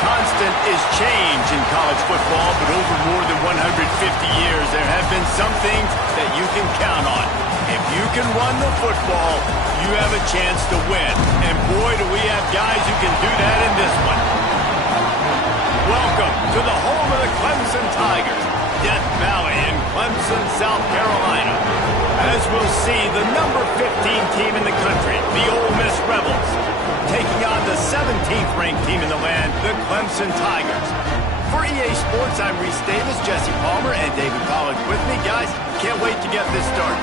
constant is change in college football, but over more than 150 years, there have been some things that you can count on. If you can run the football, you have a chance to win. And boy, do we have guys who can do that in this one. Welcome to the home of the Clemson Tigers, Death Valley in Clemson, South Carolina. As we'll see, the number 15 team in the country, the Ole Miss Rebels, taking on the 17th ranked team in the land, the Clemson Tigers. For EA Sports, I'm Reese Davis, Jesse Palmer, and David Collins with me. Guys, can't wait to get this started.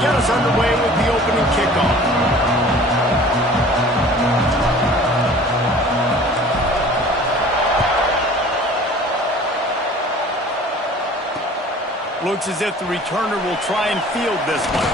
Get us underway with the opening kickoff. Looks as if the returner will try and field this one.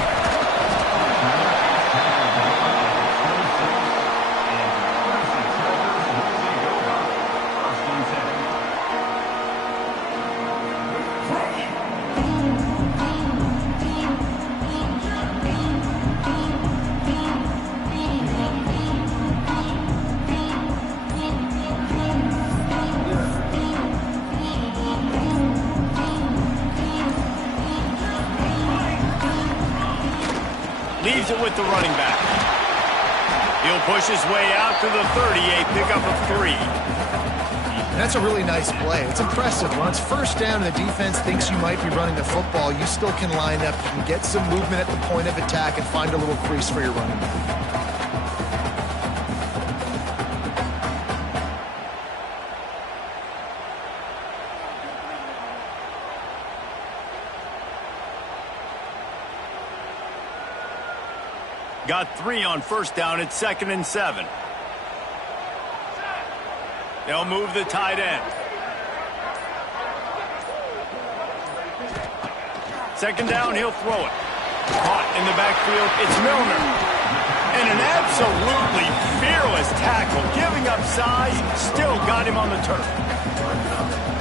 Leaves it with the running back. He'll push his way out to the 30, a pickup of 3. And that's a really nice play. It's impressive. When it's first down and the defense thinks you might be running the football, you still can line up. You can get some movement at the point of attack and find a little crease for your running back. Got 3 on first down at 2nd and 7. They'll move the tight end. Second down, he'll throw it. Caught in the backfield, it's Milner. And an absolutely fearless tackle, giving up size, still got him on the turf.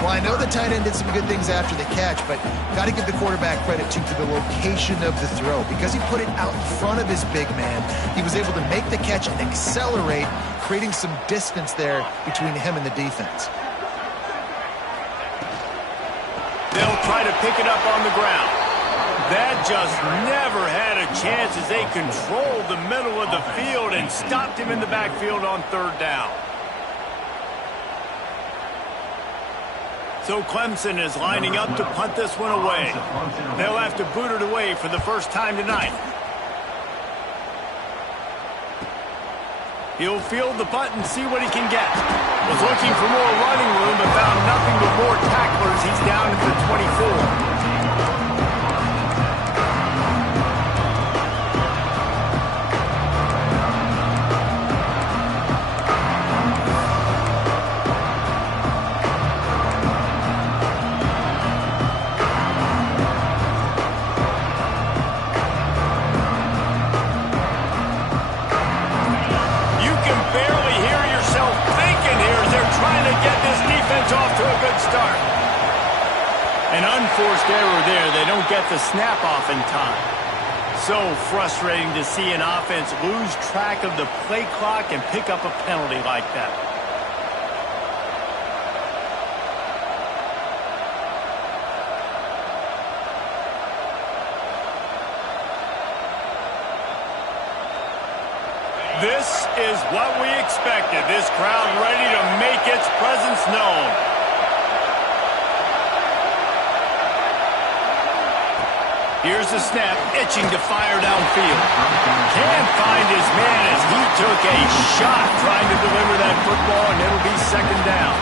Well, I know the tight end did some good things after the catch, but got to give the quarterback credit, too, for the location of the throw. Because he put it out in front of his big man, he was able to make the catch and accelerate, creating some distance there between him and the defense. They'll try to pick it up on the ground. That just never had a chance as they controlled the middle of the field and stopped him in the backfield on 3rd down. So Clemson is lining up to punt this one away. They'll have to boot it away for the first time tonight. He'll field the punt and see what he can get. Was looking for more running room but found nothing but more tacklers. He's down at the 24. Off to a good start. An unforced error there. They don't get the snap off in time. So frustrating to see an offense lose track of the play clock and pick up a penalty like that. This is what we expected. This crowd ready to make its presence known. Here's the snap, itching to fire downfield. Can't find his man as he took a shot trying to deliver that football, and it'll be 2nd down.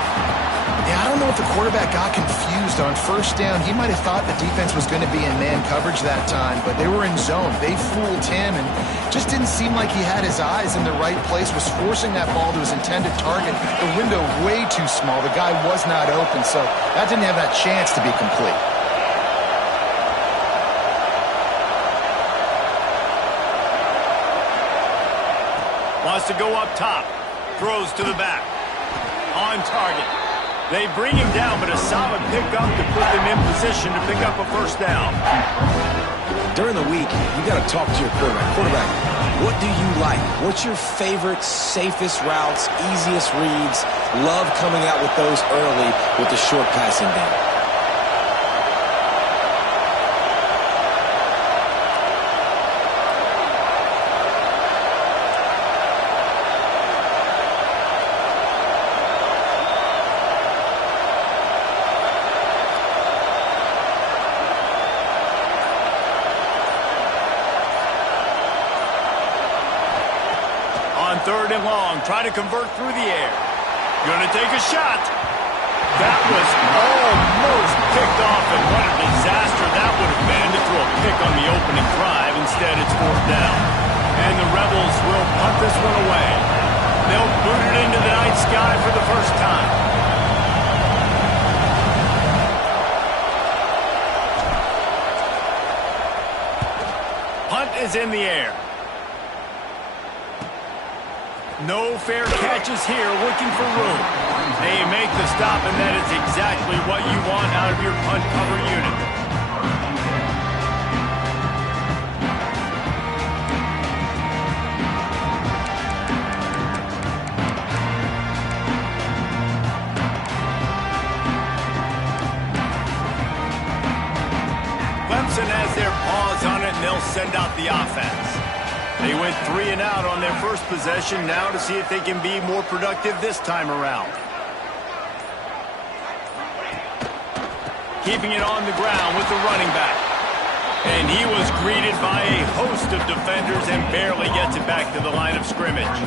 Yeah, I don't know if the quarterback got confused on first down. He might have thought the defense was going to be in man coverage that time, but they were in zone. They fooled him and just didn't seem like he had his eyes in the right place, was forcing that ball to his intended target. The window way too small. The guy was not open, so that didn't have that chance to be complete. Wants to go up top. Throws to the back. On target. They bring him down, but a solid pickup to put them in position to pick up a first down. During the week, you got to talk to your quarterback. Quarterback, what do you like? What's your favorite, safest routes, easiest reads? Love coming out with those early with the short passing game. Third and long, try to convert through the air. Gonna take a shot. That was almost picked off, and what a disaster that would have been to throw a pick on the opening drive. Instead, it's fourth down. And the Rebels will punt this one away. They'll boot it into the night sky for the first time. Punt is in the air. No fair catches here, looking for room. They make the stop, and that is exactly what you want out of your punt cover unit. Clemson has their paws on it, and they'll send out the offense. They went 3 and out on their first possession, now to see if they can be more productive this time around. Keeping it on the ground with the running back. And he was greeted by a host of defenders and barely gets it back to the line of scrimmage.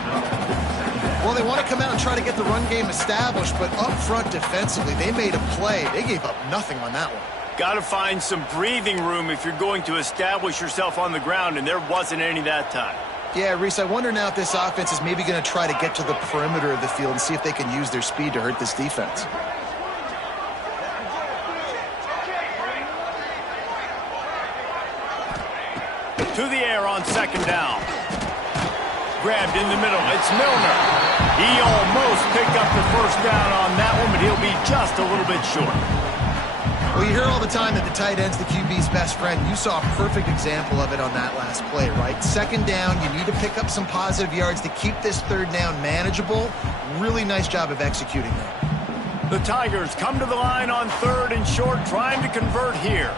Well, they want to come out and try to get the run game established, but up front defensively, they made a play. They gave up nothing on that one. Got to find some breathing room if you're going to establish yourself on the ground, and there wasn't any that time. Yeah, Reese, I wonder now if this offense is maybe going to try to get to the perimeter of the field and see if they can use their speed to hurt this defense. To the air on second down. Grabbed in the middle. It's Milner. He almost picked up the first down on that one, but he'll be just a little bit short. Well, you hear all the time that the tight end's the QB's best friend. You saw a perfect example of it on that last play, right? Second down, you need to pick up some positive yards to keep this third down manageable. Really nice job of executing that. The Tigers come to the line on third and short, trying to convert here.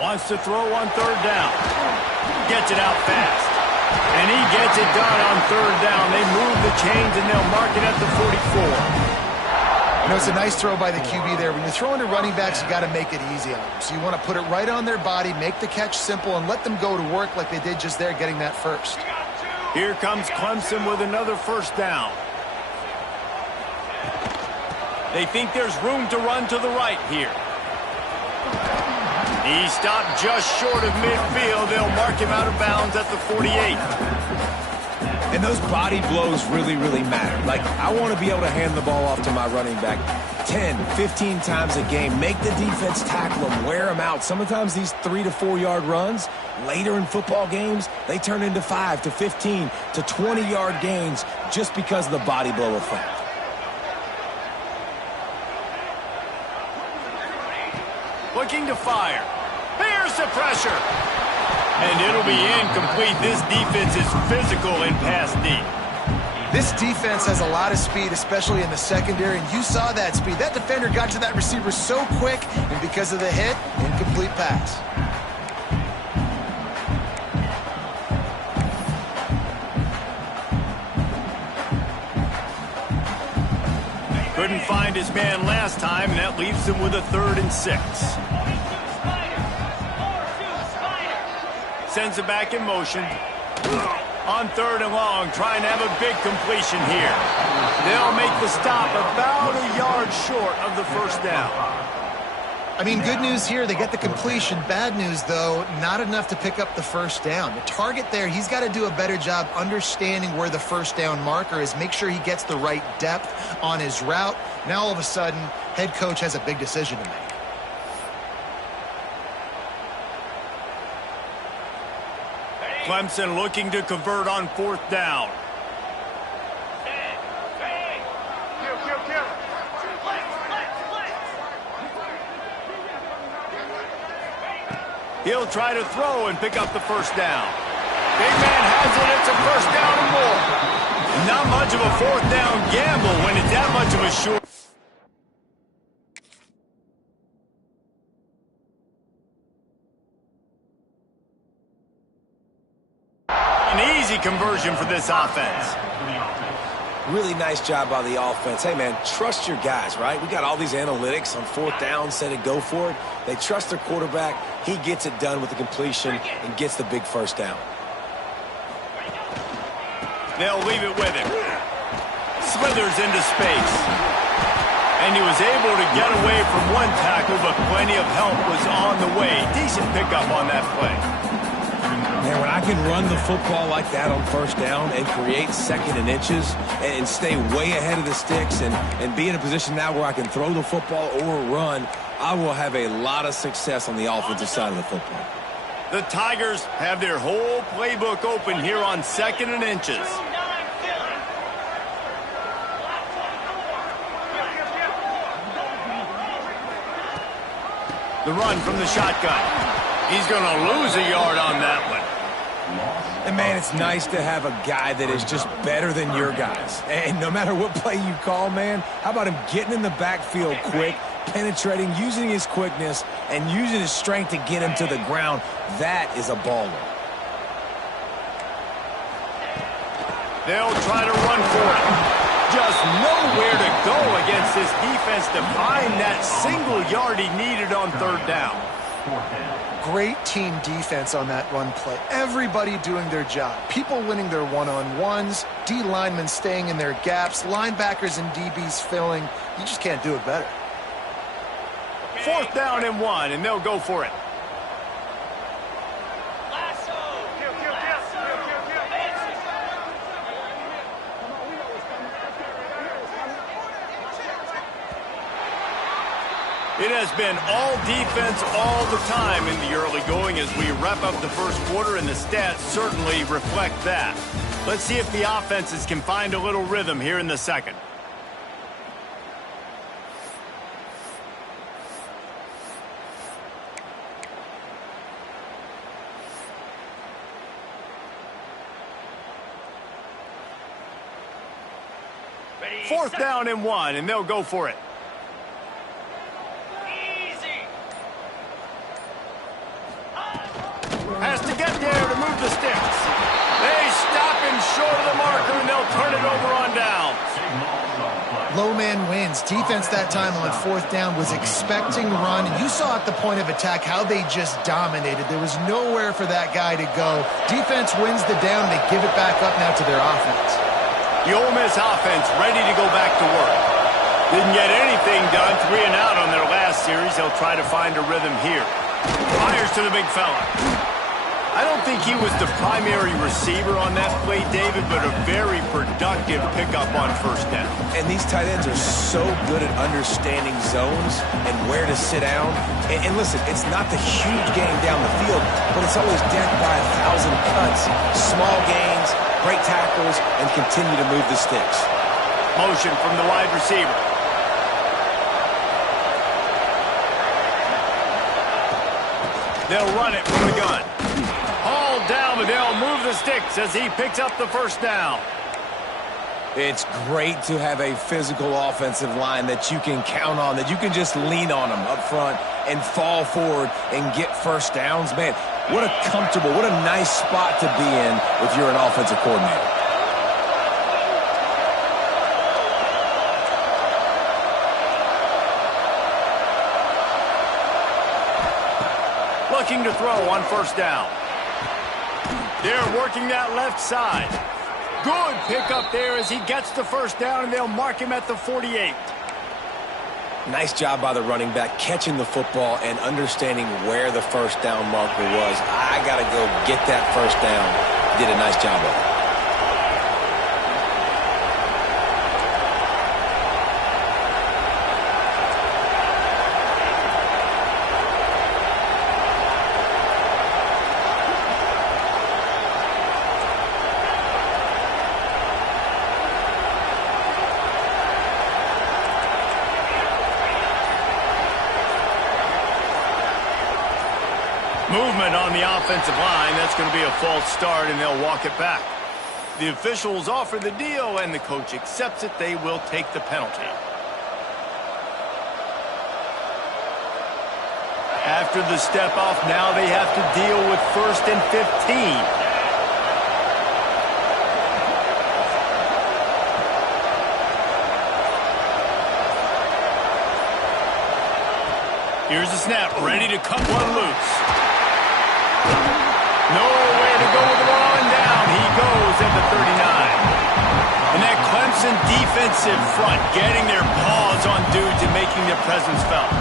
Wants to throw on third down. Gets it out fast. And he gets it done on third down. They move the chains, and they'll mark it at the 44. You know, it's a nice throw by the QB there. When you're throwing to running backs, you got to make it easy on them. So you want to put it right on their body, make the catch simple, and let them go to work like they did just there, getting that first. Here comes Clemson with another first down. They think there's room to run to the right here. He stopped just short of midfield. They'll mark him out of bounds at the 48. And those body blows really, really matter. Like, I want to be able to hand the ball off to my running back 10, 15 times a game. Make the defense tackle them, wear them out. Sometimes these 3 to 4 yard runs, later in football games, they turn into 5 to 15 to 20 yard gains just because of the body blow effect. Looking to fire. Here's the pressure. And it'll be incomplete. This defense is physical in pass deep. This defense has a lot of speed, especially in the secondary, and you saw that speed. That defender got to that receiver so quick, and because of the hit, incomplete pass. Couldn't find his man last time, and that leaves him with a 3rd and 6. Sends it back in motion. On 3rd and long, trying to have a big completion here. They'll make the stop about a yard short of the first down. I mean, good news here, they get the completion. Bad news, though, not enough to pick up the first down. The target there, he's got to do a better job understanding where the first down marker is, make sure he gets the right depth on his route. Now, all of a sudden, head coach has a big decision to make. Clemson looking to convert on 4th down. He'll try to throw and pick up the first down. Big man has it. It's a first down and more. Not much of a 4th down gamble when it's that much of a short. An easy conversion for this offense. Really nice job by the offense. Hey, man, trust your guys, right? We got all these analytics on 4th down, set it, go for it. They trust their quarterback. He gets it done with the completion and gets the big first down. They'll leave it with him. Slithers into space. And he was able to get away from one tackle, but plenty of help was on the way. Decent pickup on that play. Man, when I can run the football like that on 1st down and create 2nd and inches and stay way ahead of the sticks and be in a position now where I can throw the football or run, I will have a lot of success on the offensive side of the football. The Tigers have their whole playbook open here on 2nd and inches. The run from the shotgun. He's going to lose a yard on that one. And, man, it's nice to have a guy that is just better than your guys. And no matter what play you call, man, how about him getting in the backfield quick, penetrating, using his quickness, and using his strength to get him to the ground? That is a baller. They'll try to run for it. Just nowhere to go against this defense to find that single yard he needed on 3rd down. Great team defense on that run play. Everybody doing their job. People winning their one-on-ones, D linemen staying in their gaps, linebackers and DBs filling. You just can't do it better. 4th down and 1, and they'll go for it. It has been all defense all the time in the early going as we wrap up the 1st quarter, and the stats certainly reflect that. Let's see if the offenses can find a little rhythm here in the 2nd. Fourth down and 1, and they'll go for it. Has to get there to move the sticks. They stop him short of the marker, and they'll turn it over on downs. Low man wins. Defense that time on 4th down was expecting run. You saw at the point of attack how they just dominated. There was nowhere for that guy to go. Defense wins the down. They give it back up now to their offense. The Ole Miss offense ready to go back to work. Didn't get anything done. 3 and out on their last series. They'll try to find a rhythm here. Fires to the big fella. I don't think he was the primary receiver on that play, David, but a very productive pickup on 1st down. And these tight ends are so good at understanding zones and where to sit down. And listen, it's not the huge game down the field, but it's always death by 1,000 cuts, small gains, great tackles, and continue to move the sticks. Motion from the wide receiver. They'll run it from the gun. Hauled down, but they'll move the sticks as he picks up the 1st down. It's great to have a physical offensive line that you can count on, that you can just lean on them up front and fall forward and get 1st downs. Man, what a comfortable, what a nice spot to be in if you're an offensive coordinator. Looking to throw on 1st down. They're working that left side. Good pickup there as he gets the 1st down, and they'll mark him at the 48. Nice job by the running back, catching the football and understanding where the 1st down marker was. I got to go get that 1st down. Did a nice job of it. on the offensive line. That's going to be a false start, and they'll walk it back. The officials offer the deal, and the coach accepts it. They will take the penalty. After the step off, now they have to deal with 1st and 15. Here's the snap, ready to cut one loose. Nowhere to go with the ball, and down he goes at the 39. And that Clemson defensive front getting their paws on dudes and making their presence felt.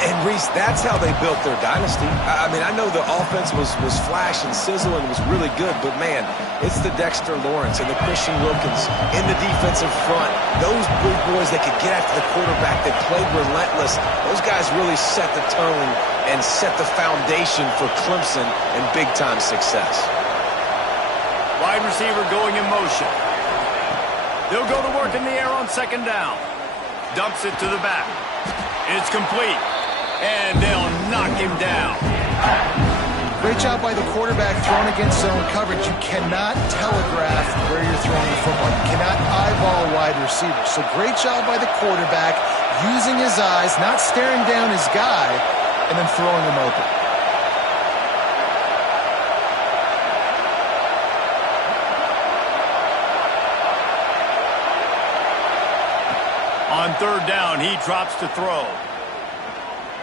And, Reese, that's how they built their dynasty. I mean, I know the offense was flash and sizzle and was really good, but, man, it's the Dexter Lawrence and the Christian Wilkins in the defensive front. Those big boys that could get after the quarterback, that played relentless, those guys really set the tone and set the foundation for Clemson and big-time success. Wide receiver going in motion. They'll go to work in the air on 2nd down. Dumps it to the back. It's complete. And they'll knock him down. Great job by the quarterback thrown against zone coverage. You cannot telegraph where you're throwing the football. You cannot eyeball a wide receiver. So great job by the quarterback using his eyes, not staring down his guy, and then throwing him open. On 3rd down, he drops to throw.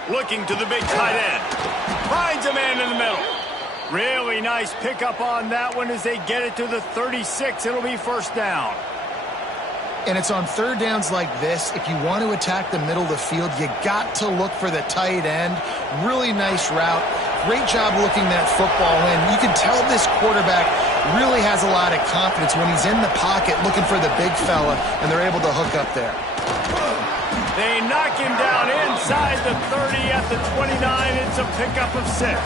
Looking to the big tight end. Finds a man in the middle. Really nice pickup on that one as they get it to the 36. It'll be 1st down. And it's on 3rd downs like this. If you want to attack the middle of the field, you got to look for the tight end. Really nice route. Great job looking that football in. You can tell this quarterback really has a lot of confidence when he's in the pocket looking for the big fella, and they're able to hook up there. They knock him down inside the 30 at the 29. It's a pickup of 6.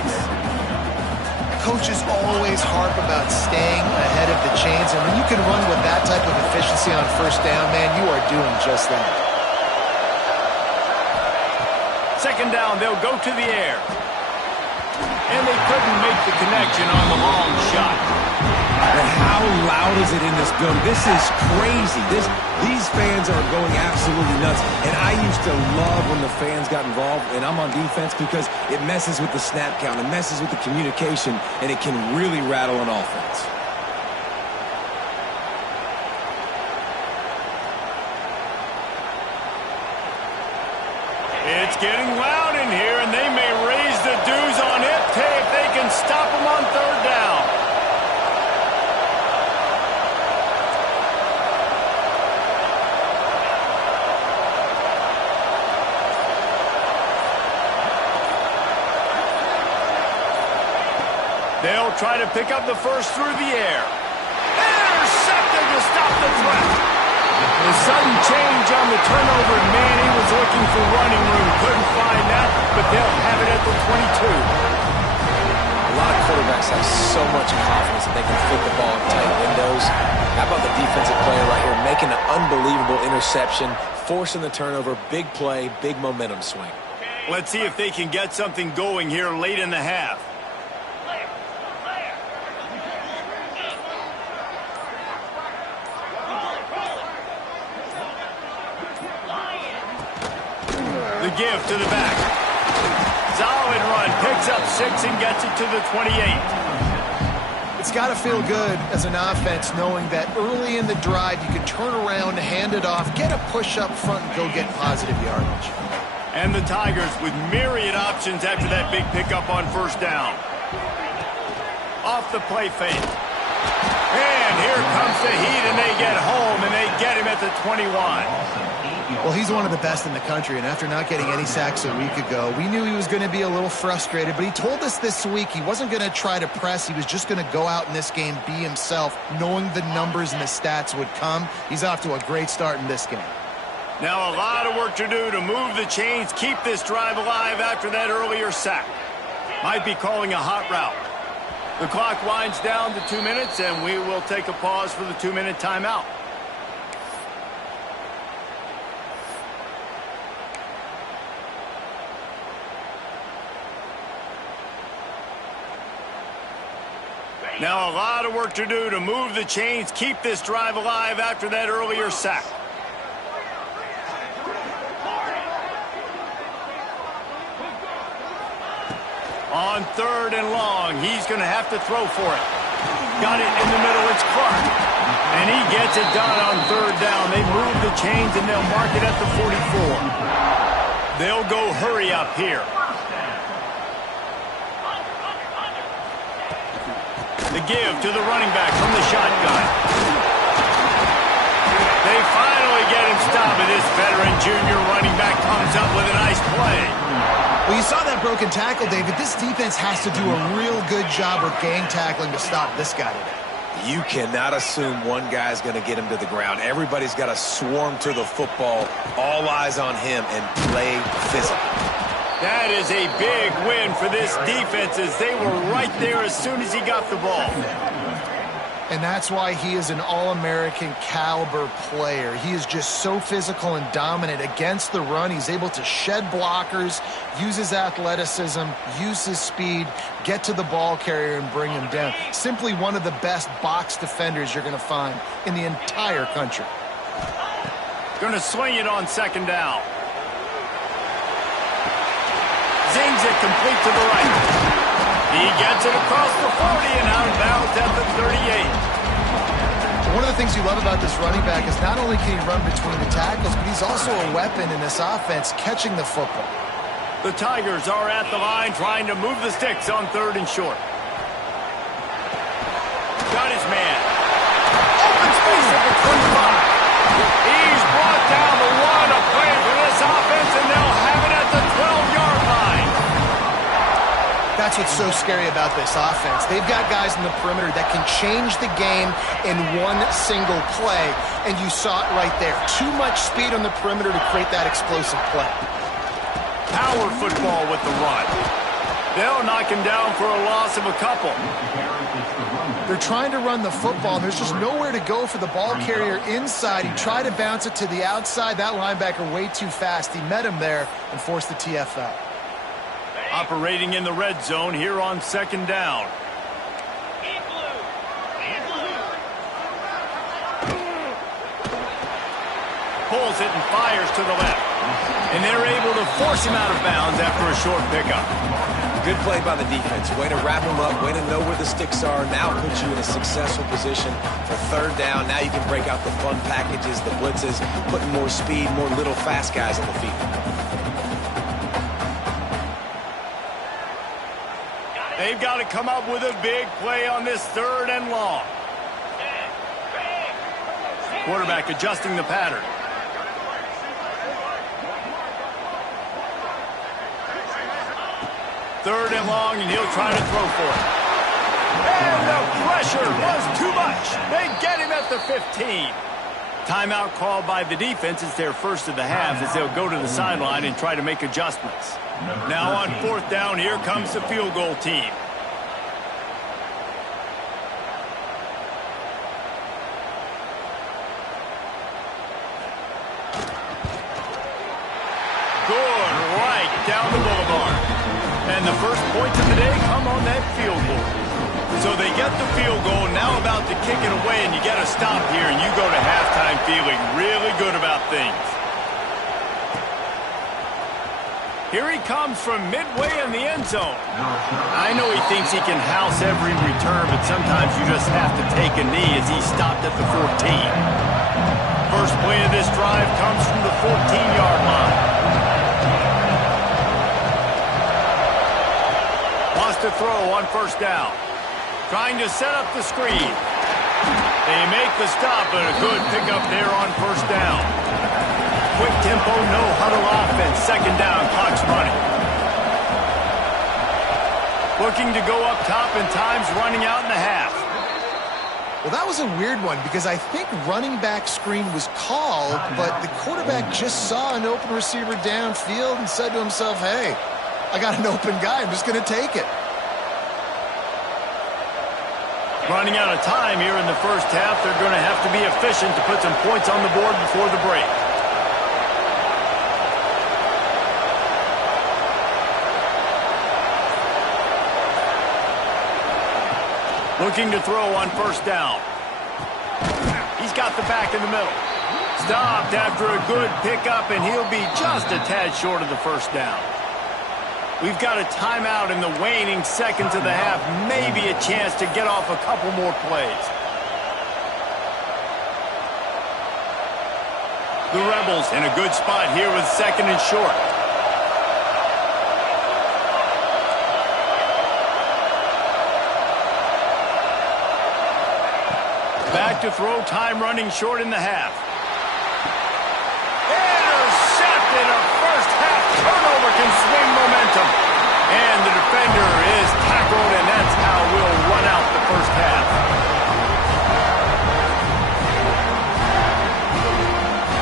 Coaches always harp about staying ahead of the chains, and when you can run with that type of efficiency on 1st down, man, you are doing just that. 2nd down, they'll go to the air. And they couldn't make the connection on the long shot. And how loud is it in this building? This is crazy. These fans are going absolutely nuts. And I used to love when the fans got involved, and I'm on defense, because it messes with the snap count, it messes with the communication, and it can really rattle an offense. It's getting loud in here, and they may raise the dues on it if they can stop them on 3rd down. They'll try to pick up the first through the air. Intercepted to stop the threat. The sudden change on the turnover, man, he was looking for running room. Couldn't find that, but they'll have it at the 22. A lot of quarterbacks have so much confidence that they can fit the ball in tight windows. How about the defensive player right here making an unbelievable interception, forcing the turnover, big play, big momentum swing. Let's see if they can get something going here late in the half. The give to the back. Solid run. Picks up 6 and gets it to the 28. It's got to feel good as an offense knowing that early in the drive you can turn around, hand it off, get a push up front, and go get positive yardage. And the Tigers with myriad options after that big pickup on 1st down. Off the play fake. And here comes the heat, and they get home, and they get him at the 21. Well, he's one of the best in the country, and after not getting any sacks a week ago, we knew he was going to be a little frustrated, but he told us this week he wasn't going to try to press. He was just going to go out in this game, be himself, knowing the numbers and the stats would come. He's off to a great start in this game. Now a lot of work to do to move the chains, keep this drive alive after that earlier sack. Might be calling a hot route. The clock winds down to 2 minutes, and we will take a pause for the 2-minute timeout. Now a lot of work to do to move the chains, keep this drive alive after that earlier sack. On 3rd and long, he's going to have to throw for it. Got it in the middle, it's Clark. And he gets it done on 3rd down. They move the chains and they'll mark it at the 44. They'll go hurry up here. The give to the running back from the shotgun. They finally get him stopped, and this veteran junior running back comes up with a nice play. Well, you saw that broken tackle, David. This defense has to do a real good job with gang tackling to stop this guy today. You cannot assume one guy's going to get him to the ground. Everybody's got to swarm to the football, all eyes on him, and play physical. That is a big win for this defense as they were right there as soon as he got the ball. And that's why he is an All-American caliber player. He is just so physical and dominant against the run. He's able to shed blockers, use his athleticism, use his speed, get to the ball carrier and bring him down. Simply one of the best box defenders you're going to find in the entire country. Going to swing it on 2nd down. Zings it complete to the right. He gets it across the 40 and out of bounds at the 38. One of the things you love about this running back is not only can he run between the tackles, but he's also a weapon in this offense catching the football. The Tigers are at the line trying to move the sticks on 3rd and short. Got his man. Open space at the 25. He's brought down the one of play for this offense, and they'll have it at the 12-yard line. That's what's so scary about this offense. They've got guys in the perimeter that can change the game in one single play, and you saw it right there. Too much speed on the perimeter to create that explosive play. Power football with the run. They'll knock him down for a loss of a couple. They're trying to run the football, and there's just nowhere to go for the ball carrier inside. He tried to bounce it to the outside. That linebacker way too fast. He met him there and forced the TFL. Operating in the red zone here on 2nd down. Pulls it and fires to the left. And they're able to force him out of bounds after a short pickup. Good play by the defense. Way to wrap him up. Way to know where the sticks are. Now put you in a successful position for 3rd down. Now you can break out the fun packages, the blitzes, putting more speed, more little fast guys on the field. They've got to come up with a big play on this 3rd and long. Quarterback adjusting the pattern. Third and long, and he'll try to throw for it. And the pressure was too much. They get him at the 15. Timeout called by the defense. It's their first of the half as they'll go to the sideline and try to make adjustments. Now on 4th down, here comes the field goal team. Good right down the boulevard. And the first points of the day come on that field goal. So they get the field goal, now about to kick it away, and you get a stop here, and you go to halftime feeling really good about things. Here he comes from midway in the end zone. I know he thinks he can house every return, but sometimes you just have to take a knee as he stopped at the 14. First play of this drive comes from the 14-yard line. Wants to throw on 1st down. Trying to set up the screen. They make the stop, but a good pickup there on 1st down. Quick tempo, no huddle offense. 2nd down, clock's running. Looking to go up top, and time's running out in the half. Well, that was a weird one because I think running back screen was called, but the quarterback just saw an open receiver downfield and said to himself, hey, I got an open guy. I'm just going to take it. Running out of time here in the first half. They're going to have to be efficient to put some points on the board before the break. Looking to throw on first down. He's got the back in the middle. Stopped after a good pickup, and he'll be just a tad short of the first down. We've got a timeout in the waning seconds of the half. Maybe a chance to get off a couple more plays. The Rebels in a good spot here with second and short. Back to throw, time running short in the half. Intercepted, a first half turnover can swing momentum. And the defender is tackled, and that's how we'll run out the first half.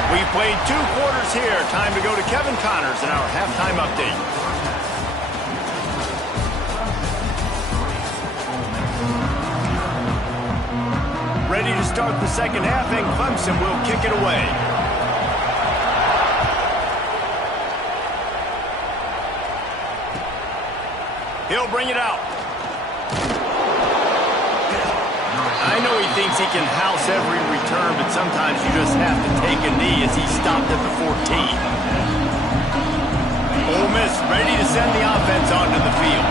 We've played 2 quarters here. Time to go to Kevin Connors in our halftime update. Ready to start the second half, and Clemson will kick it away. He'll bring it out. I know he thinks he can house every return, but sometimes you just have to take a knee as he stopped at the 14. Ole Miss ready to send the offense onto the field.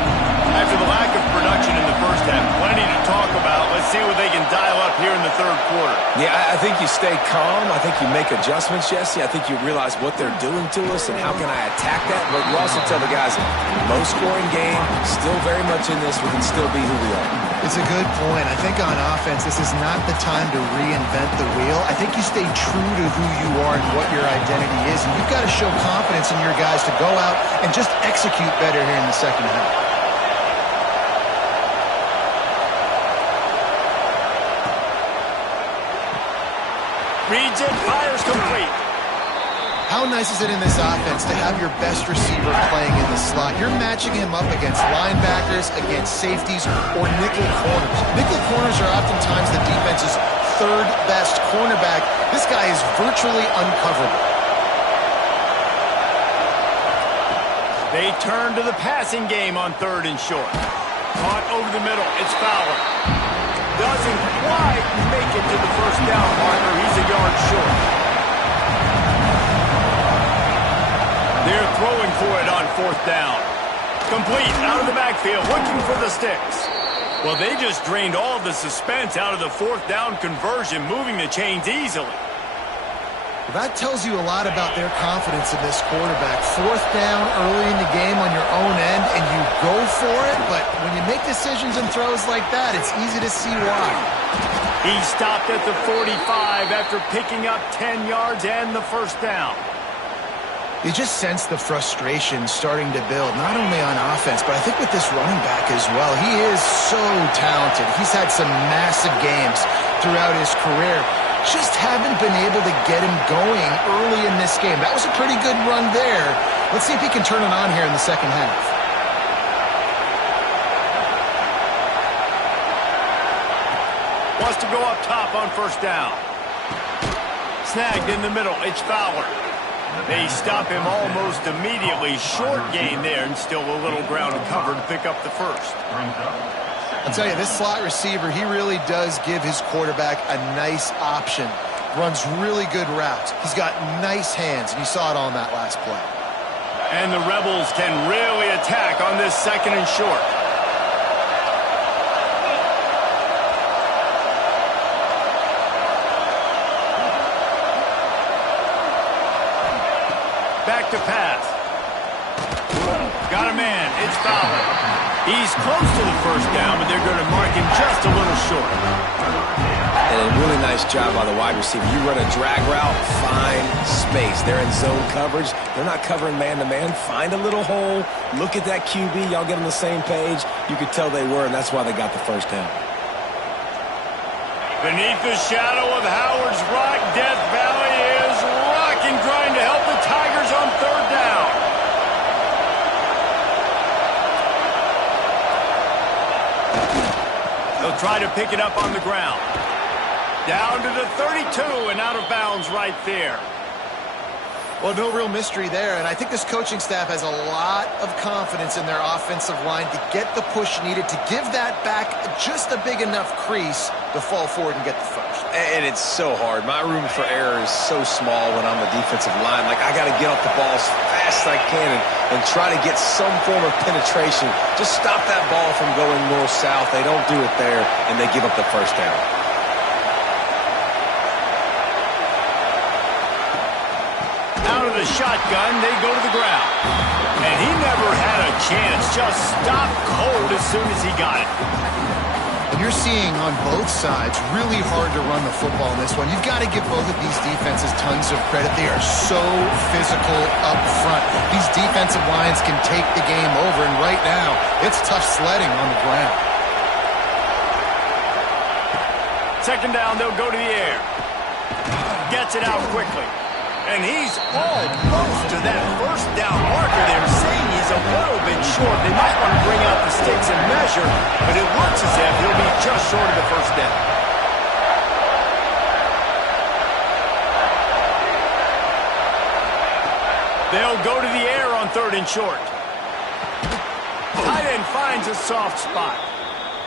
After the lack of production in the first half, plenty to talk about. Let's see what they can dial up here in the third quarter. Yeah, I think you stay calm. I think you make adjustments, Jesse. I think you realize what they're doing to us and how can I attack that. But you also tell the guys, low-scoring game, still very much in this. We can still be who we are. It's a good point. I think on offense, this is not the time to reinvent the wheel. I think you stay true to who you are and what your identity is. And you've got to show confidence in your guys to go out and just execute better here in the second half. Reads it, fires complete. How nice is it in this offense to have your best receiver playing in the slot? You're matching him up against linebackers, against safeties, or nickel corners. Nickel corners are oftentimes the defense's third best cornerback. This guy is virtually uncoverable. They turn to the passing game on third and short. Caught over the middle. It's Fowler. Doesn't quite make it to the first down marker. He's a yard short. They're throwing for it on fourth down. Complete out of the backfield, looking for the sticks. Well, they just drained all the suspense out of the fourth down conversion, moving the chains easily. Well, that tells you a lot about their confidence in this quarterback. Fourth down early in the game on your own end, and you go for it, but when you make decisions and throws like that, it's easy to see why. He stopped at the 45 after picking up 10 yards and the first down. You just sense the frustration starting to build, not only on offense, but I think with this running back as well. He is so talented. He's had some massive games throughout his career. Just haven't been able to get him going early in this game. That was a pretty good run there. Let's see if he can turn it on here in the second half. Wants to go up top on first down. Snagged in the middle. It's Fowler. They stop him almost immediately. Short gain there, and still a little ground to cover to pick up the first. I'll tell you, this slot receiver, he really does give his quarterback a nice option. Runs really good routes. He's got nice hands, and you saw it on that last play. And the Rebels can really attack on this second and short. Back to pass. Got a man. It's Fowler. He's close to the first down, but they're going to mark him just a little short. And a really nice job by the wide receiver. You run a drag route, find space. They're in zone coverage. They're not covering man-to-man. Find a little hole. Look at that QB. Y'all get on the same page. You could tell they were, and that's why they got the first down. Beneath the shadow of Howard's Rock, Death Valley is rocking, trying to help the Tigers on third down. They'll try to pick it up on the ground. Down to the 32 and out of bounds right there. Well, no real mystery there, and I think this coaching staff has a lot of confidence in their offensive line to get the push needed to give that back just a big enough crease to fall forward and get the first. And it's so hard. My room for error is so small when I'm the defensive line. Like, I got to get off the ball as fast as I can and try to get some form of penetration. Just stop that ball from going north-south. They don't do it there, and they give up the first down. Out of the shotgun, they go to the ground. And he never had a chance. Just stopped cold as soon as he got it. And you're seeing on both sides really hard to run the football in this one. You've got to give both of these defenses tons of credit. They are so physical up front. These defensive lines can take the game over, and right now, it's tough sledding on the ground. Second down, they'll go to the air. Gets it out quickly. And he's almost to that first down marker. They're saying he's a little bit short. They might want to bring out the sticks and measure, but it looks as if he'll be just short of the first down. They'll go to the air on 3rd and short. Tight end finds a soft spot.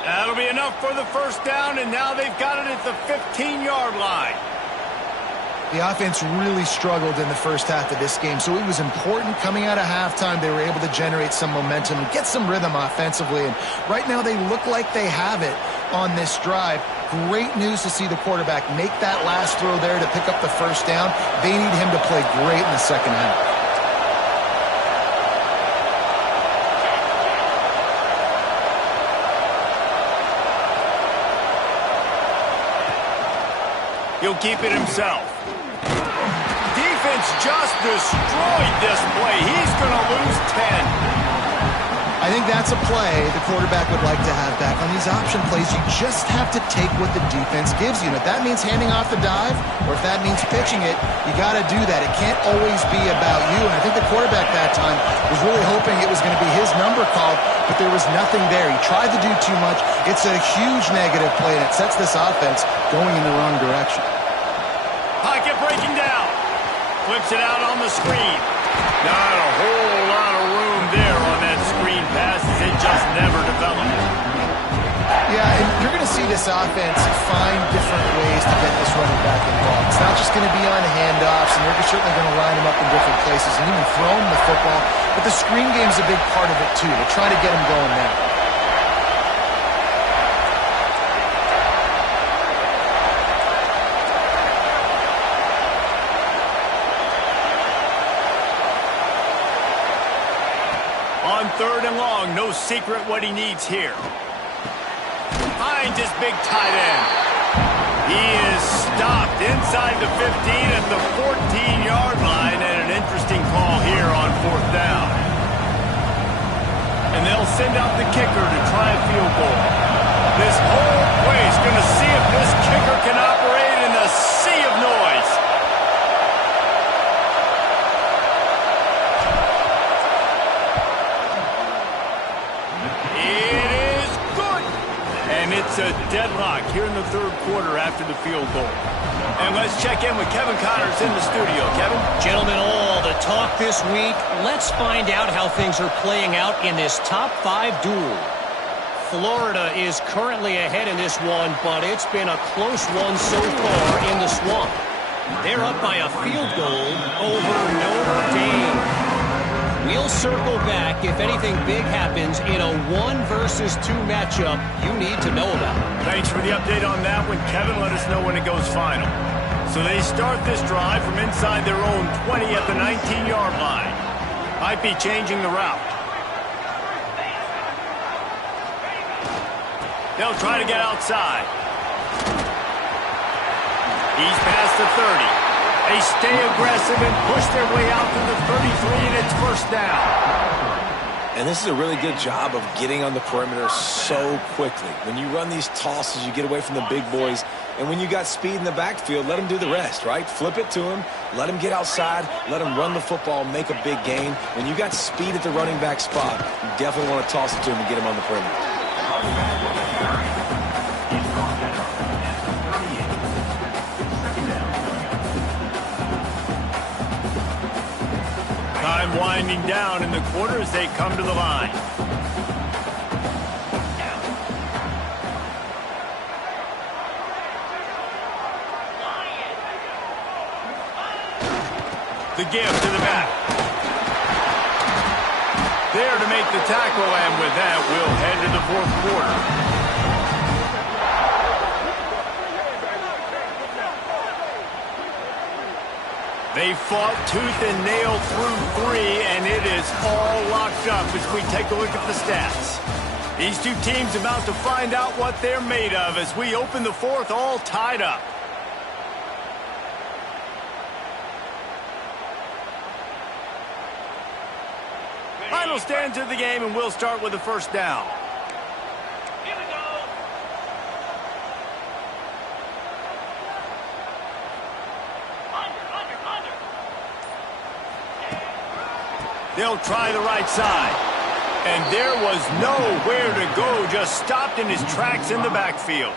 That'll be enough for the first down, and now they've got it at the 15-yard line. The offense really struggled in the first half of this game, so it was important coming out of halftime. They were able to generate some momentum and get some rhythm offensively, and right now they look like they have it on this drive. Great news to see the quarterback make that last throw there to pick up the first down. They need him to play great in the second half. He'll keep it himself. Defense just destroyed this play. He's going to lose 10. I think that's a play the quarterback would like to have back. On these option plays, you just have to take what the defense gives you. And if that means handing off the dive, or if that means pitching it, you got to do that. It can't always be about you. And I think the quarterback that time was really hoping it was going to be his number called, but there was nothing there. He tried to do too much. It's a huge negative play, and it sets this offense going in the wrong direction. Pocket breaking down. Flips it out on the screen. Not a whole lot of room there on that screen pass, as it just never developed. Yeah, and you're going to see this offense find different ways to get this running back involved. It's not just going to be on handoffs, and they're certainly going to line him up in different places and even throw him the football. But the screen game's a big part of it, too. They're trying to get him going there. On 3rd and long, no secret what he needs here. Finds his big tight end. He is stopped inside the 15 at the 14-yard line, and an interesting call here on 4th down. And they'll send out the kicker to try a field goal. This whole play is going to see if this kicker can operate in a sea of noise. It's a deadlock here in the 3rd quarter after the field goal. And let's check in with Kevin Connors in the studio. Kevin? Gentlemen, all the talk this week. Let's find out how things are playing out in this top 5 duel. Florida is currently ahead in this one, but it's been a close one so far in the swamp. They're up by a field goal over Notre Dame. We'll circle back if anything big happens in a 1-versus-2 matchup you need to know about. Thanks for the update on that one, Kevin. Let us know when it goes final. So they start this drive from inside their own 20 at the 19-yard line. Might be changing the route. They'll try to get outside. He's past the 30. They stay aggressive and push their way out to the 33, and it's first down. And this is a really good job of getting on the perimeter so quickly. When you run these tosses, you get away from the big boys. And when you got speed in the backfield, let them do the rest, right? Flip it to them, let them get outside, let them run the football, make a big gain. When you got speed at the running back spot, you definitely want to toss it to him and get him on the perimeter. Time winding down in the quarter as they come to the line. The give to the back. There to make the tackle, and with that, we'll head to the fourth quarter. They fought tooth and nail through 3, and it is all locked up as we take a look at the stats. These two teams about to find out what they're made of as we open the fourth all tied up. Final stands of the game, and we'll start with the first down. Here we go. Under. They'll try the right side. And there was nowhere to go, just stopped in his tracks in the backfield.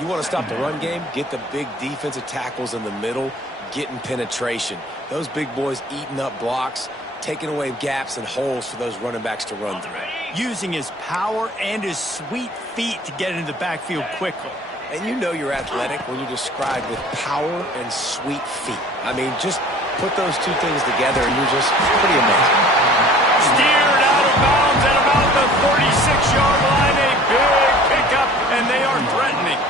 You want to stop the run game? Get the big defensive tackles in the middle, getting penetration. Those big boys eating up blocks, taking away gaps and holes for those running backs to run through. Using his power and his sweet feet to get into the backfield quickly. And you know you're athletic when you're described with power and sweet feet. I mean, just put those two things together and you're just pretty amazing. Steered out of bounds at about the 36-yard line. A big pickup, and they are threatening.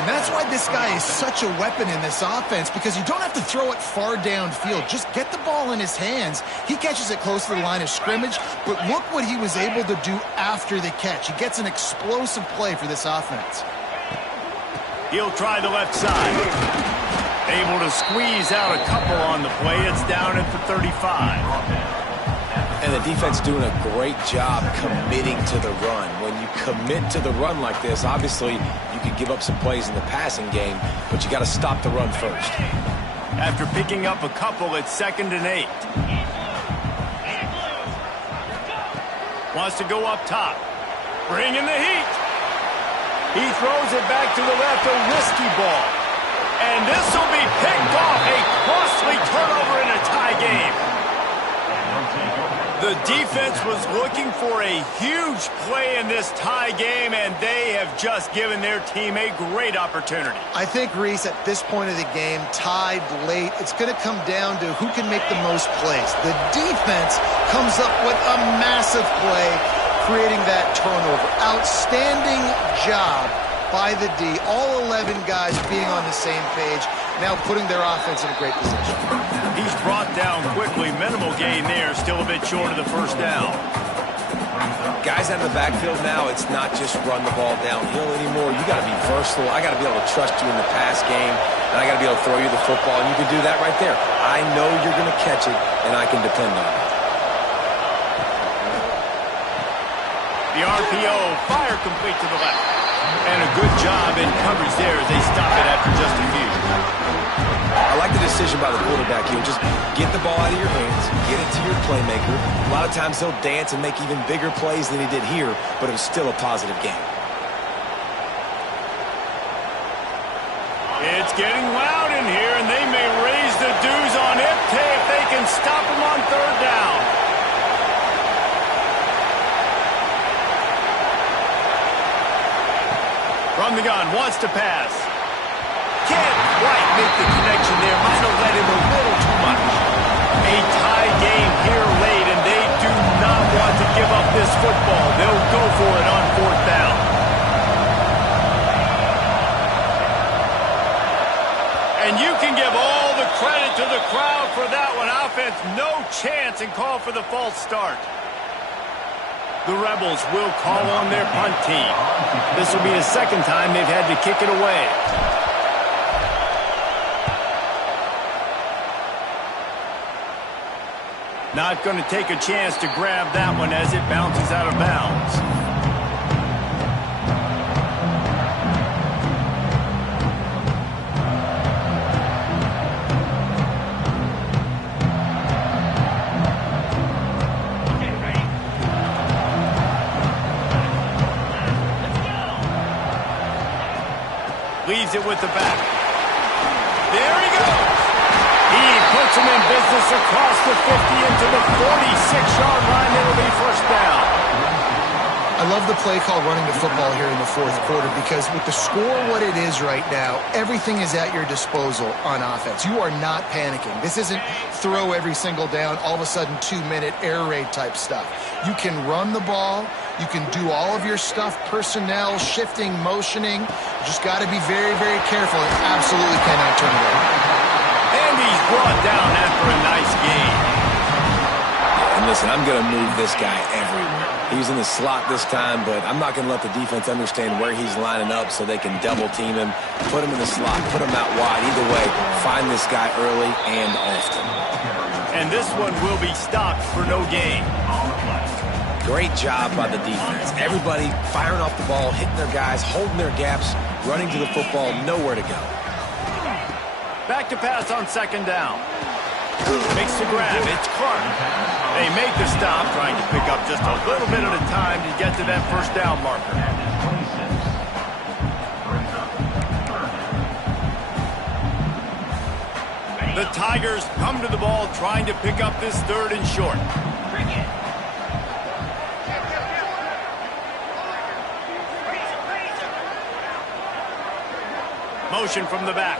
And that's why this guy is such a weapon in this offense, because you don't have to throw it far downfield. Just get the ball in his hands. He catches it close to the line of scrimmage, but look what he was able to do after the catch. He gets an explosive play for this offense. He'll try the left side. Able to squeeze out a couple on the play. It's down at the 35. And the defense doing a great job committing to the run. When you commit to the run like this, obviously you can give up some plays in the passing game, but you got to stop the run first. After picking up a couple, it's 2nd and 8. Wants to go up top. Bring in the heat. He throws it back to the left, a risky ball. And this will be picked off. A costly turnover in a tie game. The defense was looking for a huge play in this tie game, and they have just given their team a great opportunity. I think, Reese, at this point of the game, tied late, it's going to come down to who can make the most plays. The defense comes up with a massive play, creating that turnover. Outstanding job by the D. All 11 guys being on the same page, now putting their offense in a great position. He's brought down quickly. Minimal gain there. Still a bit short of the first down. Guys out of the backfield now, it's not just run the ball downhill anymore. You got to be versatile. I got to be able to trust you in the pass game, and I got to be able to throw you the football, and you can do that right there. I know you're going to catch it, and I can depend on it. The RPO, fire complete to the left. And a good job in coverage there as they stop it after just a few. I like the decision by the quarterback here. Just get the ball out of your hands, get it to your playmaker. A lot of times he'll dance and make even bigger plays than he did here, but it was still a positive game. It's getting loud in here, and they may raise the dues on it if they can stop him on 3rd down. From the gun, wants to pass. Can't quite make the connection there. Might have let him a little too much. A tie game here late, and they do not want to give up this football. They'll go for it on 4th down. And you can give all the credit to the crowd for that one. Offense, no chance, and call for the false start. The Rebels will call on their punt team. This will be the 2nd time they've had to kick it away. Not going to take a chance to grab that one as it bounces out of bounds. Leaves it with the back. There he goes. He puts him in business across the 50 into the 46-yard line. It'll be first down. I love the play call running the football here in the fourth quarter because with the score what it is right now, everything is at your disposal on offense. You are not panicking. This isn't throw every single down, all of a sudden 2-minute air raid type stuff. You can run the ball. You can do all of your stuff, personnel, shifting, motioning. You just got to be very, very careful and absolutely cannot turn it over. And he's brought down after a nice gain. And listen, I'm going to move this guy everywhere. He's in the slot this time, but I'm not going to let the defense understand where he's lining up so they can double team him, put him in the slot, put him out wide. Either way, find this guy early and often. And this one will be stopped for no gain. Great job by the defense. Everybody firing off the ball, hitting their guys, holding their gaps, running to the football, nowhere to go. Back to pass on second down. Makes the grab. It's Clark. They make the stop, trying to pick up just a little bit at a time to get to that first down marker. The Tigers come to the ball, trying to pick up this third and short. Motion from the back.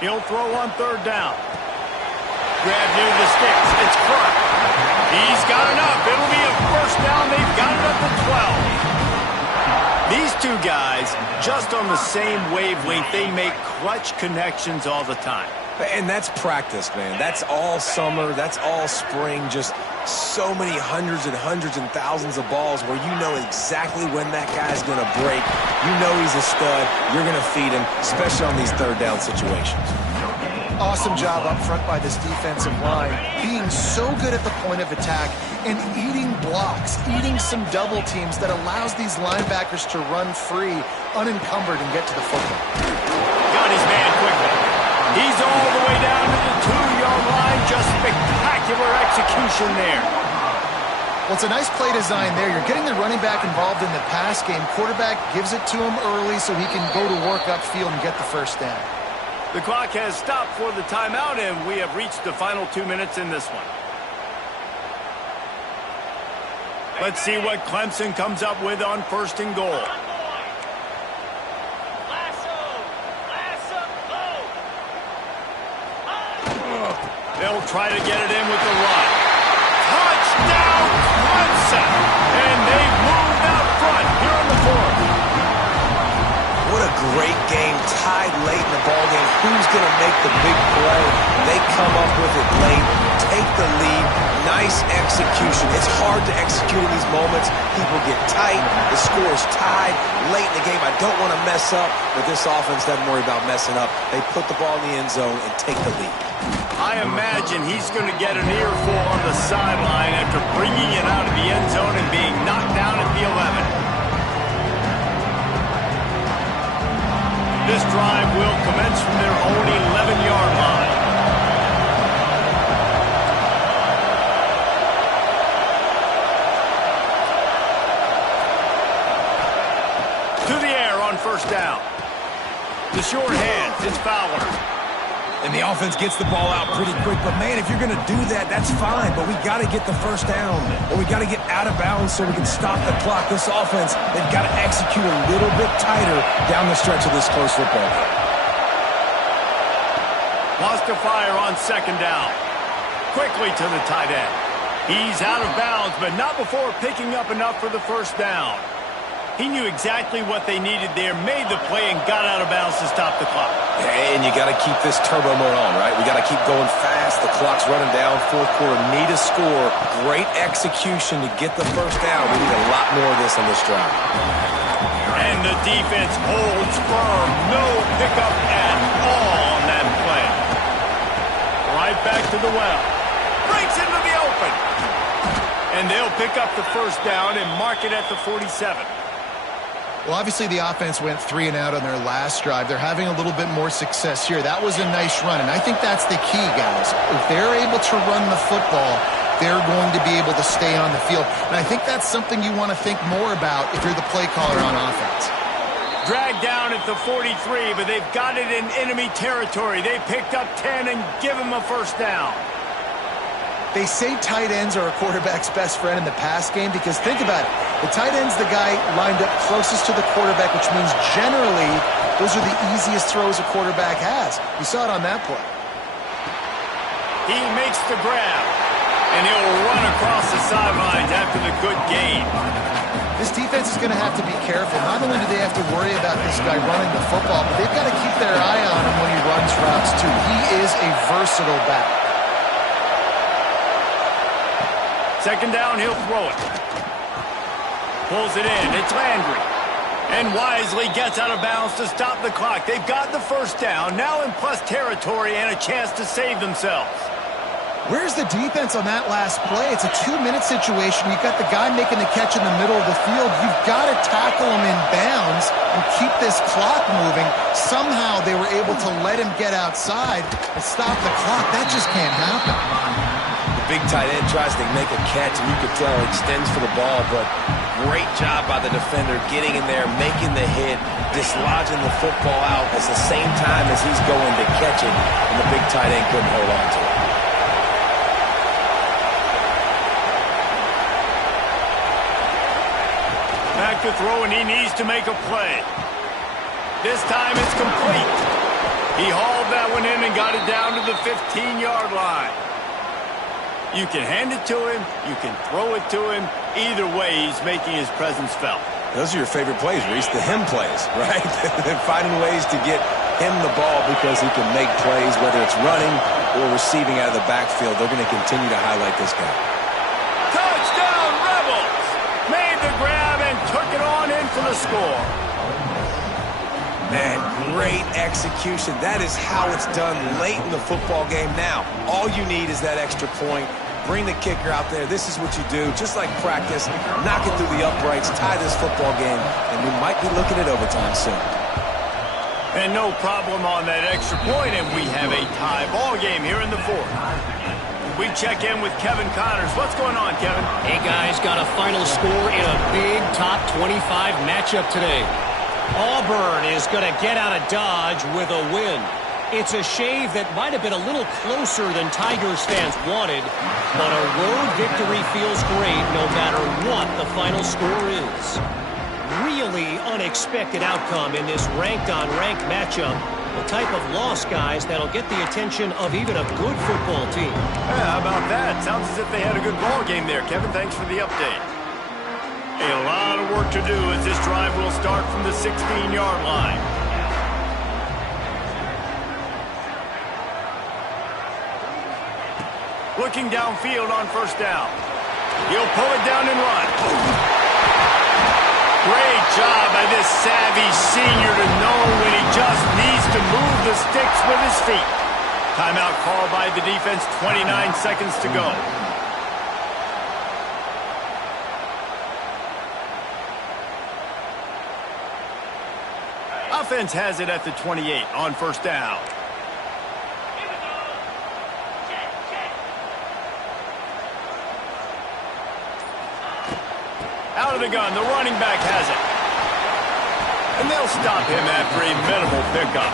He'll throw on third down. Grab near the sticks. It's Clark. He's got enough. It'll be a first down. They've got it at the 12. These two guys, just on the same wavelength, they make clutch connections all the time. And that's practice, man. That's all summer. That's all spring. Just so many hundreds and thousands of balls where you know exactly when that guy's going to break. You know he's a stud. You're going to feed him, especially on these third down situations. Awesome job up front by this defensive line, being so good at the point of attack and eating blocks, eating some double teams that allows these linebackers to run free, unencumbered, and get to the football. Got his man quickly. He's all the way down to the 2-yard line. Just spectacular execution there. Well, it's a nice play design there. You're getting the running back involved in the pass game. Quarterback gives it to him early so he can go to work upfield and get the first down. The clock has stopped for the timeout, and we have reached the final 2 minutes in this one. Let's see what Clemson comes up with on first and goal. They'll try to get it in with the run. Touchdown, Clemson! And they've moved out front here on the fourth. What a great game, tied late in the ballgame. Who's going to make the big play? They come up with it late, take the lead. Nice execution. It's hard to execute in these moments. People get tight. The score is tied late in the game. I don't want to mess up, but this offense doesn't worry about messing up. They put the ball in the end zone and take the lead. I imagine he's going to get an earful on the sideline after bringing it out of the end zone and being knocked down at the 11. This drive will commence from their own 11-yard line. To the air on first down. The short hands, it's Fowler. And the offense gets the ball out pretty quick. But, man, if you're going to do that, that's fine. But we got to get the first down. Or we got to get out of bounds so we can stop the clock. This offense, they've got to execute a little bit tighter down the stretch of this close football game. Lost to fire on second down. Quickly to the tight end. He's out of bounds, but not before picking up enough for the first down. He knew exactly what they needed there, made the play, and got out of bounds to stop the clock. And you got to keep this turbo mode on, right? We got to keep going fast. The clock's running down. Fourth quarter, need a score. Great execution to get the first down. We need a lot more of this on this drive. And the defense holds firm. No pickup at all on that play. Right back to the well. Breaks into the open. And they'll pick up the first down and mark it at the 47. Well, obviously the offense went 3 and out on their last drive. They're having a little bit more success here. That was a nice run, and I think that's the key, guys. If they're able to run the football, they're going to be able to stay on the field. And I think that's something you want to think more about if you're the play caller on offense. Dragged down at the 43, but they've got it in enemy territory. They picked up 10 and give him a first down. They say tight ends are a quarterback's best friend in the pass game because think about it. The tight end's the guy lined up closest to the quarterback, which means generally those are the easiest throws a quarterback has. You saw it on that play. He makes the grab, and he'll run across the sidelines after the good gain. This defense is going to have to be careful. Not only do they have to worry about this guy running the football, but they've got to keep their eye on him when he runs routes too. He is a versatile back. Second down, he'll throw it. Pulls it in. It's Landry. And wisely gets out of bounds to stop the clock. They've got the first down, now in plus territory and a chance to save themselves. Where's the defense on that last play? It's a 2-minute situation. You've got the guy making the catch in the middle of the field. You've got to tackle him in bounds and keep this clock moving. Somehow they were able to let him get outside and stop the clock. That just can't happen. Big tight end tries to make a catch, and you can tell he extends for the ball, but great job by the defender getting in there, making the hit, dislodging the football out at the same time as he's going to catch it, and the big tight end couldn't hold on to it. Back to throw, and he needs to make a play. This time it's complete. He hauled that one in and got it down to the 15-yard line. You can hand it to him, you can throw it to him. Either way, he's making his presence felt. Those are your favorite plays, Reese, the him plays, right? They're finding ways to get him the ball because he can make plays, whether it's running or receiving out of the backfield. They're going to continue to highlight this guy. Touchdown, Rebels! Made the grab and took it on in for the score. Man, great execution. That is how it's done late in the football game now. All you need is that extra point. Bring the kicker out there. This is what you do. Just like practice, knock it through the uprights, tie this football game, and we might be looking at overtime soon. And no problem on that extra point, and we have a tie ball game here in the fourth. We check in with Kevin Connors. What's going on, Kevin? Hey, guys, got a final score in a big top 25 matchup today. Auburn is going to get out of Dodge with a win. It's a shave that might have been a little closer than Tigers fans wanted, but a road victory feels great no matter what the final score is. Really unexpected outcome in this ranked-on-ranked matchup. The type of loss, guys, that'll get the attention of even a good football team. Yeah, how about that? Sounds as if they had a good ball game there, Kevin. Thanks for the update. A lot of work to do as this drive will start from the 16-yard line. Looking downfield on first down. He'll pull it down and run. Great job by this savvy senior to know when he just needs to move the sticks with his feet. Timeout called by the defense, 29 seconds to go. Offense has it at the 28 on first down. Out of the gun, the running back has it. And they'll stop him after a minimal pickup.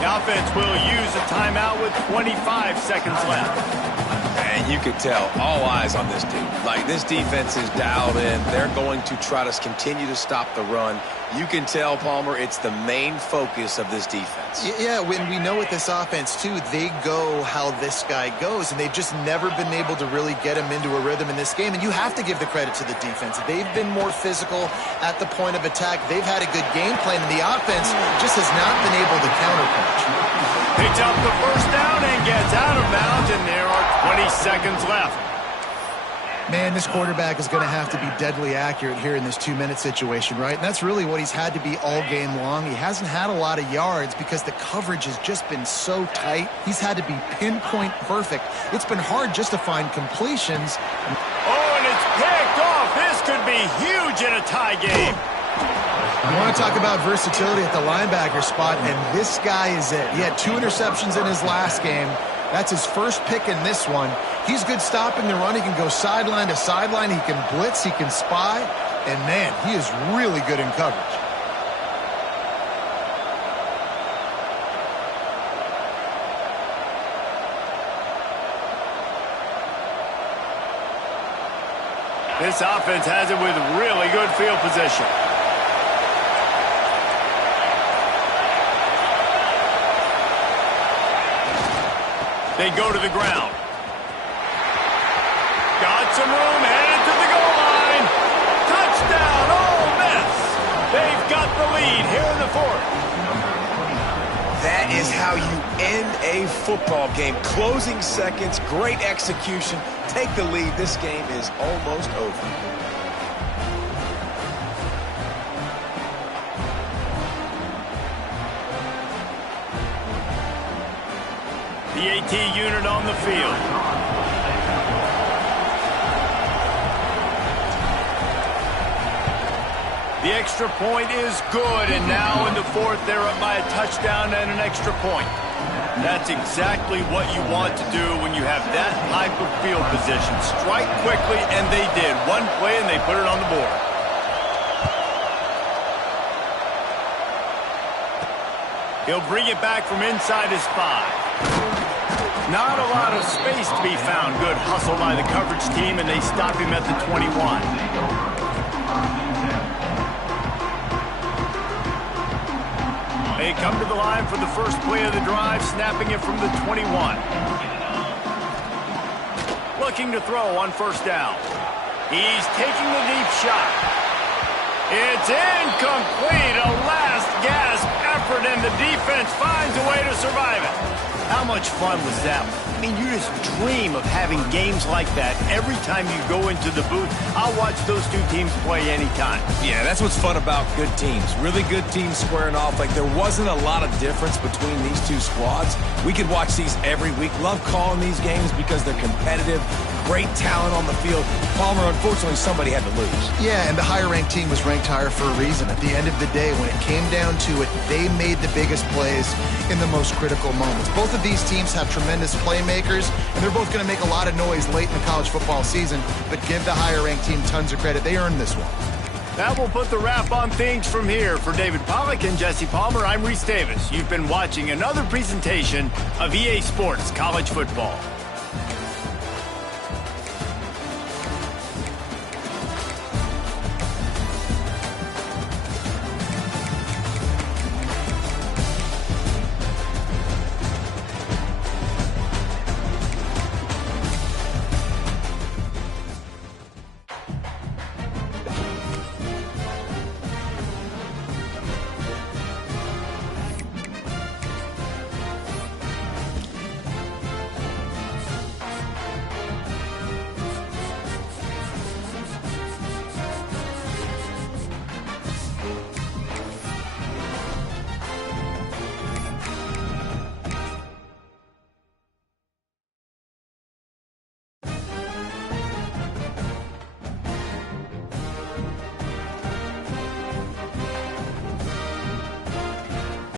The offense will use a timeout with 25 seconds left. And you could tell all eyes on this dude. Like, this defense is dialed in. They're going to try to continue to stop the run. You can tell, Palmer, it's the main focus of this defense. Yeah, when we know with this offense, too, they go how this guy goes, and they've just never been able to really get him into a rhythm in this game, and you have to give the credit to the defense. They've been more physical at the point of attack. They've had a good game plan, and the offense just has not been able to counterpunch. Picks up the first down and gets out of bounds, and there are 20 seconds left. Man, this quarterback is going to have to be deadly accurate here in this 2-minute situation, right? And that's really what he's had to be all game long. He hasn't had a lot of yards because the coverage has just been so tight. He's had to be pinpoint perfect. It's been hard just to find completions. Oh, and it's picked off. This could be huge in a tie game. You want to talk about versatility at the linebacker spot, and this guy is it. He had 2 interceptions in his last game. That's his first pick in this one. He's good stopping the run. He can go sideline to sideline. He can blitz. He can spy. And, man, he is really good in coverage. This offense has it with really good field position. They go to the ground. Got some room, headed to the goal line. Touchdown, Ole Miss. They've got the lead here in the fourth. That is how you end a football game. Closing seconds, great execution. Take the lead. This game is almost over. The AT unit on the field. The extra point is good, and now in the fourth, they're up by a touchdown and an extra point. That's exactly what you want to do when you have that type of field position. Strike quickly, and they did. One play, and they put it on the board. He'll bring it back from inside his 5. Not a lot of space to be found. Good hustle by the coverage team, and they stop him at the 21. They come to the line for the first play of the drive, snapping it from the 21. Looking to throw on first down. He's taking the deep shot. It's incomplete. A last gasp effort, and the defense finds a way to survive it. How much fun was that? I mean, you just dream of having games like that every time you go into the booth. I'll watch those two teams play anytime. Yeah, that's what's fun about good teams. Really good teams squaring off. Like, there wasn't a lot of difference between these two squads. We could watch these every week. Love calling these games because they're competitive. Great talent on the field. Palmer, unfortunately, somebody had to lose. Yeah, and the higher-ranked team was ranked higher for a reason. At the end of the day, when it came down to it, they made the biggest plays in the most critical moments. Both of these teams have tremendous playmakers, and they're both going to make a lot of noise late in the college football season, but give the higher-ranked team tons of credit. They earned this one. That will put the wrap on things from here. For David Pollack and Jesse Palmer, I'm Reese Davis. You've been watching another presentation of EA Sports College Football.